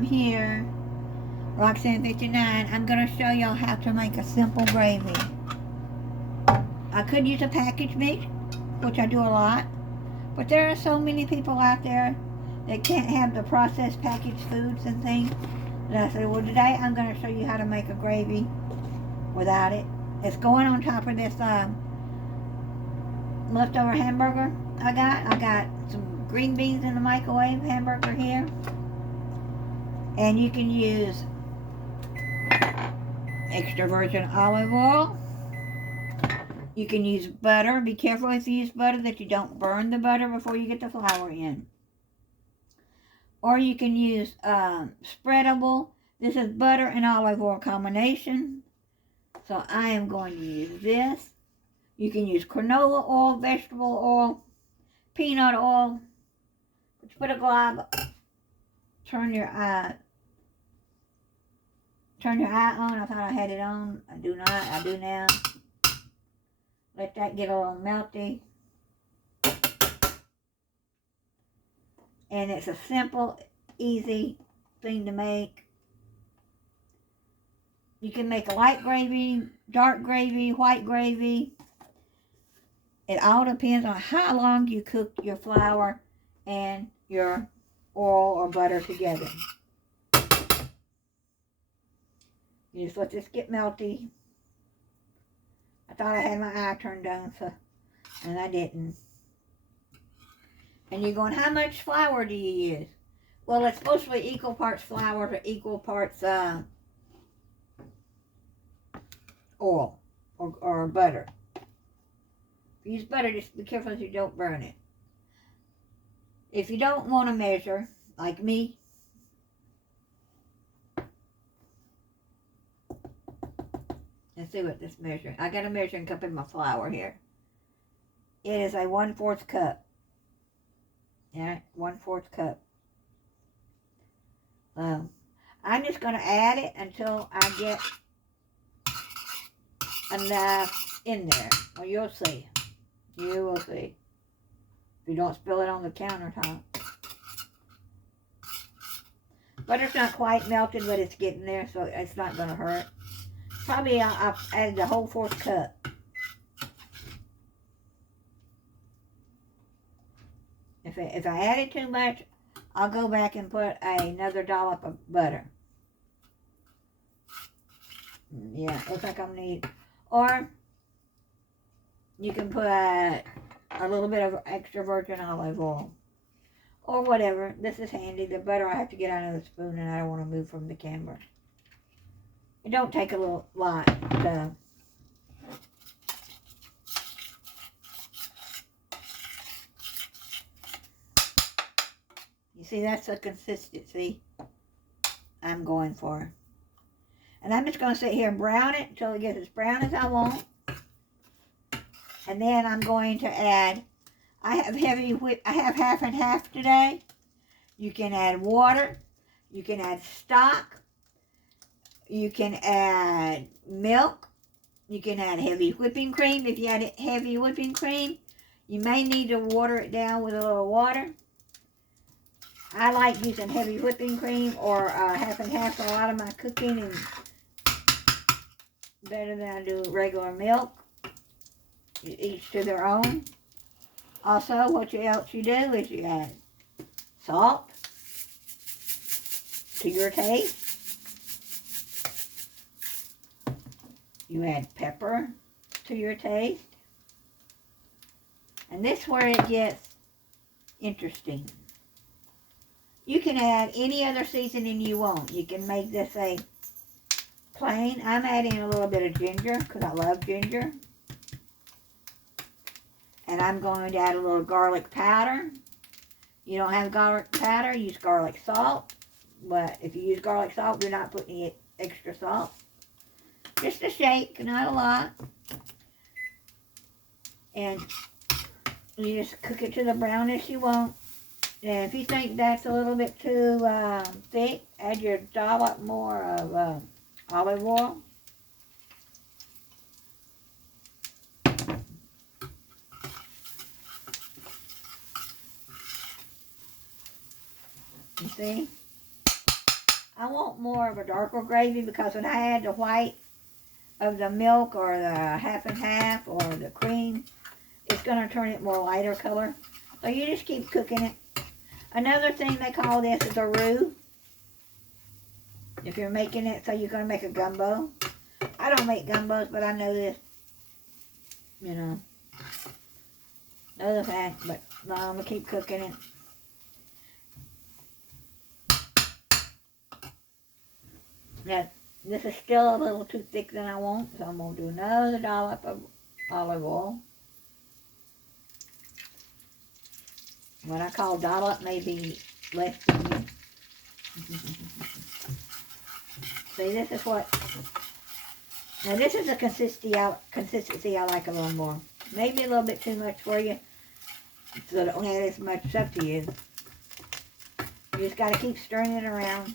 I'm here, Roxanne 59. I'm going to show y'all how to make a simple gravy. I could use a packaged mix, which I do a lot, but there are so many people out there that can't have the processed packaged foods and things. And I said, well, today I'm going to show you how to make a gravy without it. It's going on top of this leftover hamburger I got some green beans in the microwave hamburger here. And you can use extra virgin olive oil. You can use butter. Be careful if you use butter that you don't burn the butter before you get the flour in. Or you can use spreadable. This is butter and olive oil combination. So I am going to use this. You can use canola oil, vegetable oil, peanut oil. Let's put a glob. Turn your eye on. I thought I had it on. I do not. I do now. Let that get a little melty. And it's a simple, easy thing to make. You can make a light gravy, dark gravy, white gravy. It all depends on how long you cook your flour and your oil or butter together. You just let this get melty. I thought I had my eye turned on, and I didn't. And you're going, how much flour do you use? Well, it's supposed to be equal parts flour to equal parts oil or butter. If you use butter, just be careful that you don't burn it. If you don't want to measure, like me, let's see what this measuring. I got a measuring cup in my flour here. It is a 1/4 cup. Yeah, 1/4 cup. I'm just going to add it until I get enough in there. Well, you'll see. You will see. If you don't spill it on the countertop. Butter's not quite melted, but it's getting there, so it's not going to hurt. Probably I've added the whole 4th cup. If I added too much, I'll go back and put another dollop of butter. Yeah, looks like I'm need. Or you can put a little bit of extra virgin olive oil. Or whatever. This is handy. The butter I have to get out of the spoon and I don't want to move from the camera. It don't take a lot. You see, that's the consistency I'm going for. And I'm just going to sit here and brown it until it gets as brown as I want. And then I'm going to add, I have half and half today. You can add water. You can add stock. You can add milk. You can add heavy whipping cream. If you add heavy whipping cream, you may need to water it down with a little water. I like using heavy whipping cream or half and half for a lot of my cooking, and better than I do regular milk. Each to their own. Also, what else you do is you add salt to your taste. You add pepper to your taste. And this is where it gets interesting. You can add any other seasoning you want. You can make this a plain. I'm adding a little bit of ginger because I love ginger. And I'm going to add a little garlic powder. You don't have garlic powder, use garlic salt. But if you use garlic salt, do not put any extra salt. Just a shake, not a lot. And you just cook it to the brownness you want. And if you think that's a little bit too thick, add your dollop more of olive oil. You see? I want more of a darker gravy because when I add the white of the milk or the half and half or the cream, it's going to turn it more lighter color. So you just keep cooking it. Another thing they call this is a roux. If you're making it, so you're going to make a gumbo. I don't make gumbos, but I know this. You know. Know the fact, but no, I'm going to keep cooking it. Now, this is still a little too thick than I want, so I'm going to do another dollop of olive oil. What I call dollop may be less than you. See, this is what... Now, this is the consistency I like a little more. Maybe a little bit too much for you, so don't add as much. It's up to you. You just got to keep stirring it around.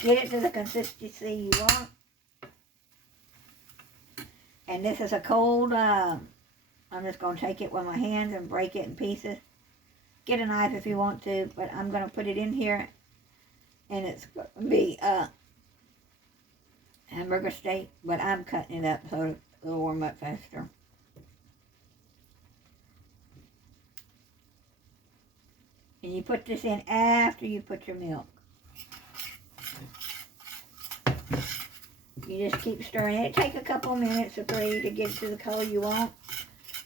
Get it to the consistency you want. And this is a cold, I'm just going to take it with my hands and break it in pieces. Get a knife if you want to, but I'm going to put it in here. And it's going to be hamburger steak, but I'm cutting it up so it'll warm up faster. And you put this in after you put your milk. You just keep stirring it. It takes a couple minutes or 3 to get it to the color you want.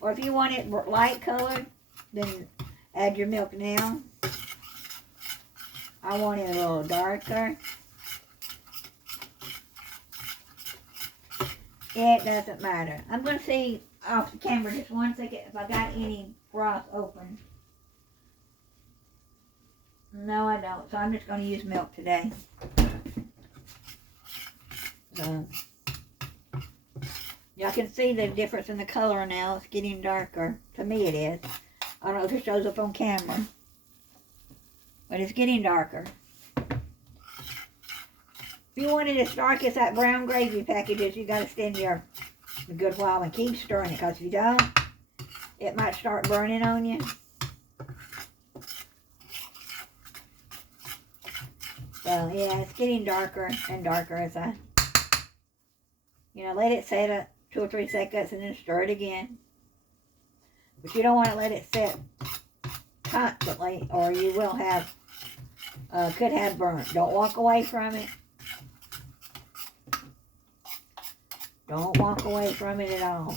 Or if you want it light colored, then add your milk now. I want it a little darker. It doesn't matter. I'm going to see off the camera just 1 second if I got any broth open. No, I don't. So I'm just going to use milk today. So, y'all can see the difference in the color now. It's getting darker. To me it is. I don't know if it shows up on camera. But it's getting darker. If you want it as dark as that brown gravy packet is, you got to stand here a good while and keep stirring it. Because if you don't, it might start burning on you. So, yeah, it's getting darker and darker as I... let it set 2 or 3 seconds and then stir it again. But you don't want to let it sit constantly or you will have, could have burnt. Don't walk away from it. Don't walk away from it at all.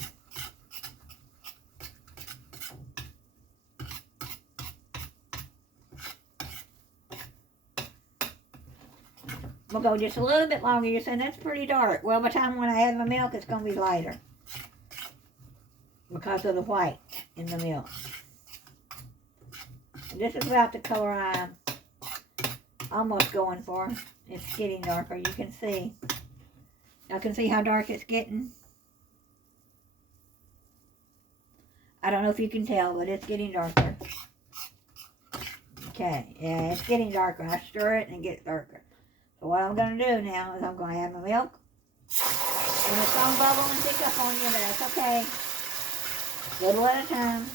We'll go just a little bit longer. You're saying that's pretty dark. Well, by the time when I add my milk, it's going to be lighter. Because of the white in the milk. And this is about the color I'm almost going for. It's getting darker. You can see. Y'all can see how dark it's getting. I don't know if you can tell, but it's getting darker. Okay, yeah, it's getting darker. I stir it and get darker. So what I'm going to do now is I'm going to add my milk. And it's going to bubble and pick up on you, but that's okay. Little at a time.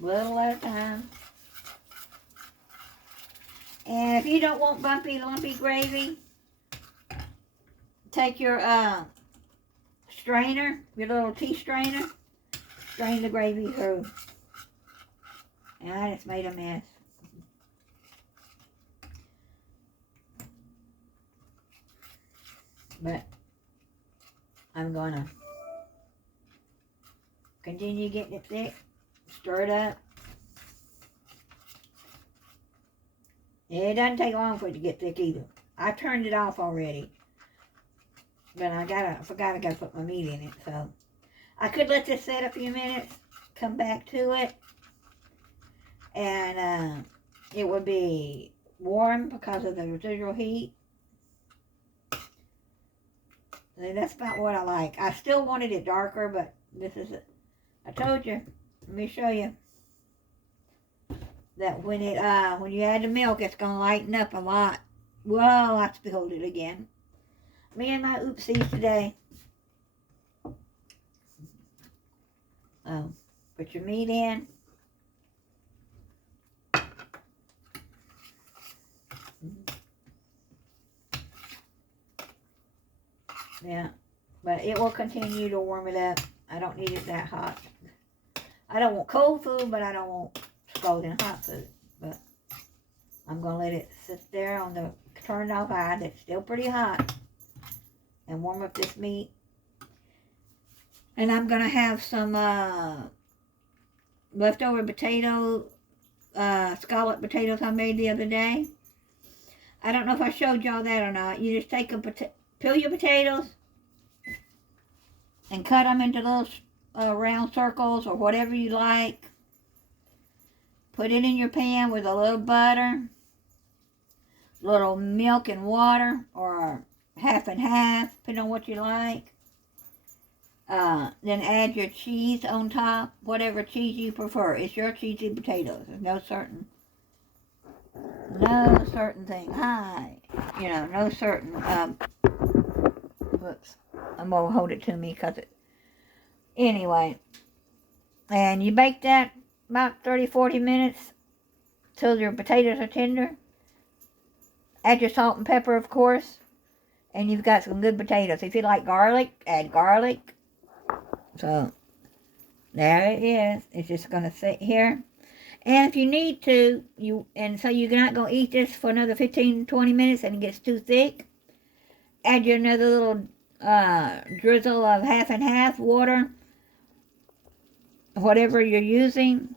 Little at a time. And if you don't want bumpy, lumpy gravy, take your strainer, your little tea strainer, strain the gravy through. And I just made a mess. But I'm going to continue getting it thick, stir it up. It doesn't take long for it to get thick either. I turned it off already. But I forgot I gotta put my meat in it, so. I could let this sit a few minutes, come back to it, and it would be warm because of the residual heat. And that's about what I like. I still wanted it darker, but this is it. I told you. Let me show you. That when you add the milk, it's gonna lighten up a lot. Whoa, I spilled it again. Me and my oopsies today. Put your meat in. Yeah. But it will continue to warm it up. I don't need it that hot. I don't want cold food, but I don't want scalding hot food. But I'm going to let it sit there on the turned off high that's still pretty hot and warm up this meat. And I'm going to have some leftover potato, scallop potatoes I made the other day. I don't know if I showed y'all that or not. You just take peel your potatoes and cut them into little round circles or whatever you like. Put it in your pan with a little butter, little milk and water, or half and half, depending on what you like. Then add your cheese on top, whatever cheese you prefer. It's your cheesy potatoes. There's no certain thing. No certain, whoops. I'm going to hold it to me because anyway. And you bake that about 30-40 minutes till your potatoes are tender. Add your salt and pepper, of course. And you've got some good potatoes. If you like garlic, add garlic. So, there it is. It's just going to sit here. And if you need to, so you're not going to eat this for another 15-20 minutes and it gets too thick, add your another little drizzle of half and half water, whatever you're using,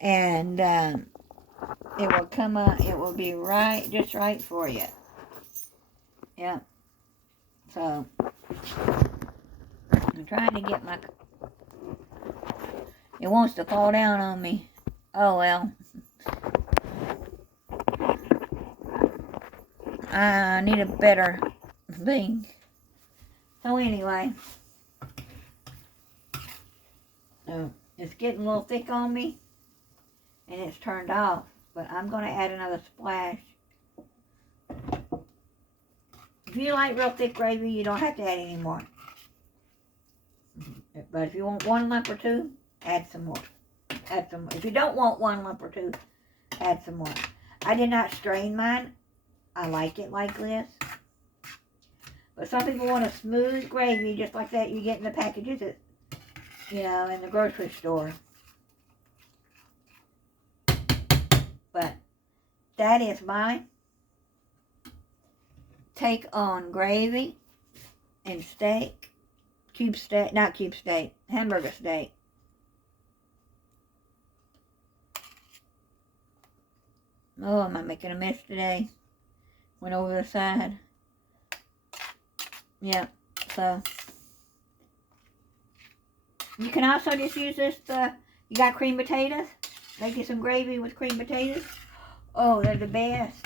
and it will come up, it will be just right for you. Yeah. So, I'm trying to get it wants to fall down on me. Oh well. I need a better thing. So anyway. It's getting a little thick on me. And it's turned off. But I'm going to add another splash. If you like real thick gravy, you don't have to add any more. But if you want one lump or two, add some more. If you don't want one lump or two, add some more. I did not strain mine. I like it like this. But some people want a smooth gravy just like that you get in the packages at, in the grocery store. But that is my take on gravy and steak. Hamburger steak. Oh, am I making a mess today? Went over the side. Yeah, so. You can also just use this, you got cream potatoes? Make you some gravy with cream potatoes. Oh, they're the best.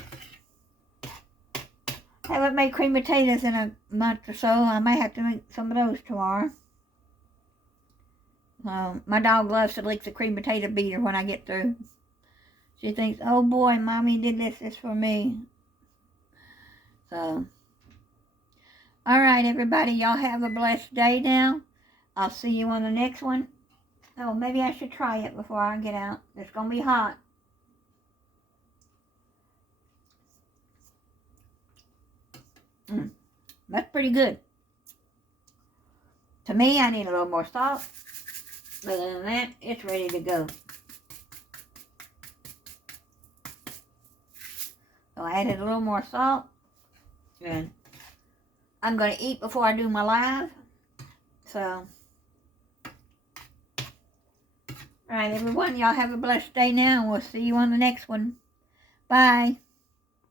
I haven't made cream potatoes in a month or so. I may have to make some of those tomorrow. My dog loves to lick the cream potato beater when I get through. She thinks, oh boy, Mommy did this for me. So, alright everybody, y'all have a blessed day now. I'll see you on the next one. Oh, maybe I should try it before I get out. It's going to be hot. That's pretty good. To me, I need a little more salt. But other than that, it's ready to go. So I added a little more salt. And I'm going to eat before I do my live. So, alright everyone, y'all have a blessed day now, and we'll see you on the next one. Bye.